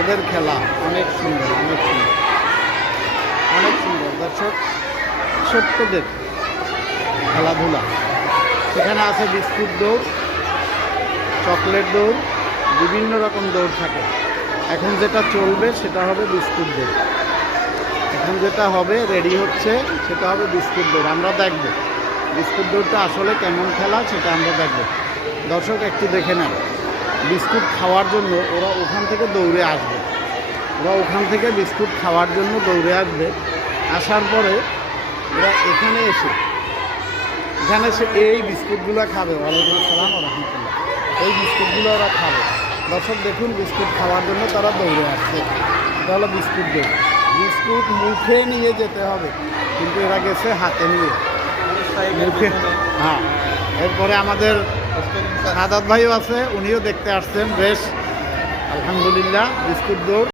ওদের খেলা অনেক সুন্দর, অনেক সুন্দর, অনেক সুন্দর। দর্শক, ছোট্টদের খেলাধুলা, সেখানে আছে বিস্কুট দৌড়, চকলেট দৌড়, বিভিন্ন রকম দৌড় থাকে। এখন যেটা চলবে সেটা হবে বিস্কুট দৌড়। এখন যেটা হবে রেডি হচ্ছে সেটা হবে বিস্কুট দৌড়। আমরা দেখব বিস্কুট দৌড়টা আসলে কেমন খেলা, সেটা আমরা দেখব। দর্শক একটু দেখে নেন, বিস্কুট খাওয়ার জন্য ওরা ওখান থেকে দৌড়ে আসবে। ওরা ওখান থেকে বিস্কুট খাওয়ার জন্য দৌড়ে আসবে। আসার পরে ওরা এখানে এসে এই বিস্কুটগুলো খাবে। ওয়ালাইকুম আসসালাম ওয়া রাহমাতুল্লাহ। এই বিস্কুটগুলো ওরা খাবে। দর্শক দেখুন, বিস্কুট খাওয়ার জন্য তারা দৌড়ে আসছে। এটা হলো বিস্কুট দৌড়। বিস্কুট মুখে নিয়ে যেতে হবে, কিন্তু এরা গেছে হাতে নিয়ে মুখে। হ্যাঁ, এরপরে আমাদের সাদাত ভাইও আছে, উনিও দেখতে আসছেন। বেশ, আলহামদুলিল্লাহ, বিস্কুট দৌড়।